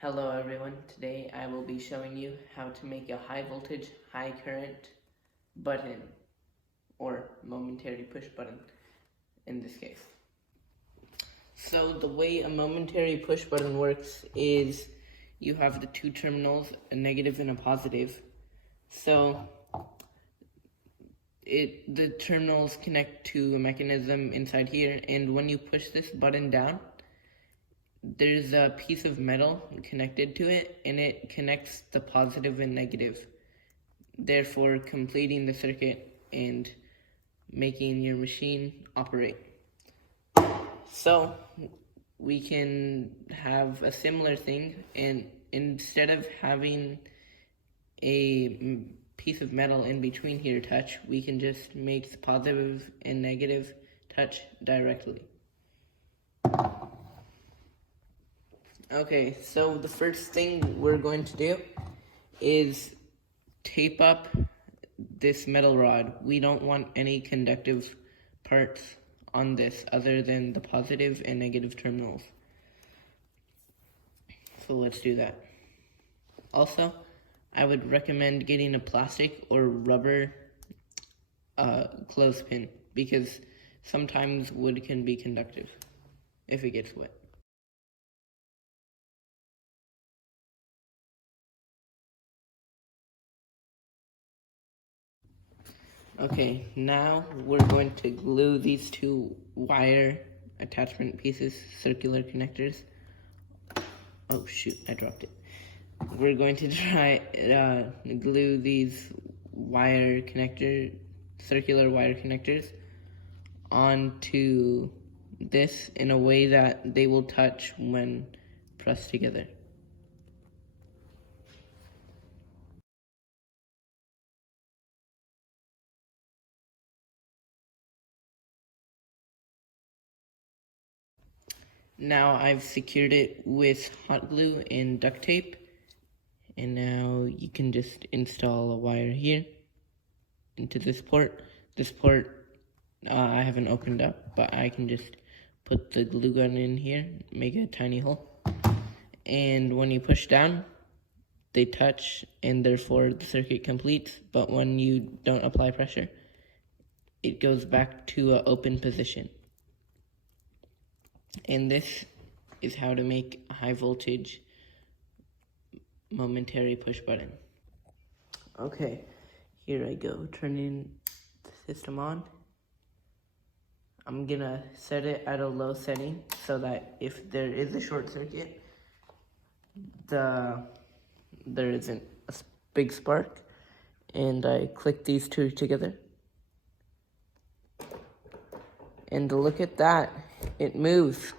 Hello everyone, today I will be showing you how to make a high voltage, high current button, or momentary push button in this case. So the way a momentary push button works is you have the two terminals, a negative and a positive. So the terminals connect to a mechanism inside here, and when you push this button down, there's a piece of metal connected to it, and it connects the positive and negative, therefore completing the circuit and making your machine operate. So we can have a similar thing, and instead of having a piece of metal in between here touch, we can just make the positive and negative touch directly. Okay, so the first thing we're going to do is tape up this metal rod. We don't want any conductive parts on this other than the positive and negative terminals. So let's do that. Also, I would recommend getting a plastic or rubber clothespin, because sometimes wood can be conductive if it gets wet. Okay, now we're going to glue these two wire attachment pieces, circular connectors. Oh shoot, I dropped it. We're going to try glue these circular wire connectors onto this in a way that they will touch when pressed together. Now I've secured it with hot glue and duct tape, and now you can just install a wire here into this port. This port I haven't opened up, but I can just put the glue gun in here, make a tiny hole, and when you push down, they touch, and therefore the circuit completes. But when you don't apply pressure, it goes back to an open position. And this is how to make a high voltage momentary push button. Okay, here I go, turning the system on. I'm gonna set it at a low setting so that if there is a short circuit, there isn't a big spark. And I click these two together. And look at that, it moves.